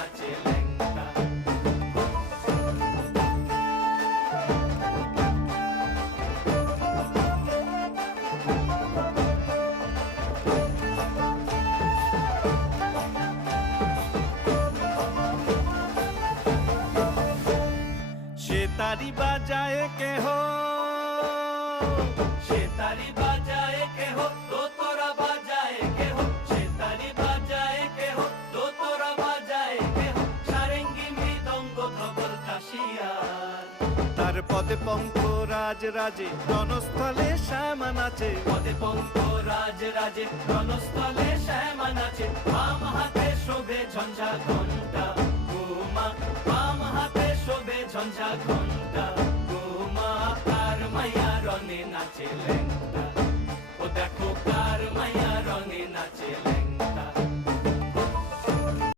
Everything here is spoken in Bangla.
নাচে ল্যাংটা। সেতারি বাজায় কেহ, সেতারি বাজায় কেহ, দোতরা বাজায় কেহ, সেতারি বাজায় কেহ, দোতরা বাজায় কেহ, সারেঙ্গি মৃদঙ্গ ধবল কাশিয়ার। তার পদে পঙ্ক রাজ রাজে, রণস্থলে শ্যামা নাচে। পদে পঙ্ক রাজ রাজে, রণস্থলে শ্যামা নাচে। বাম হাতে শোভে ঝঞ্ঝা ঘণ্টা ঘুমা, বাম হাতে শোভে ঝঞ্ঝা ঘণ্টা ঘুমা। কার মাইয়া রঙে নাচে ল্যাংটা, ও দেখো কার মাইয়া রঙে নাচে ল্যাংটা।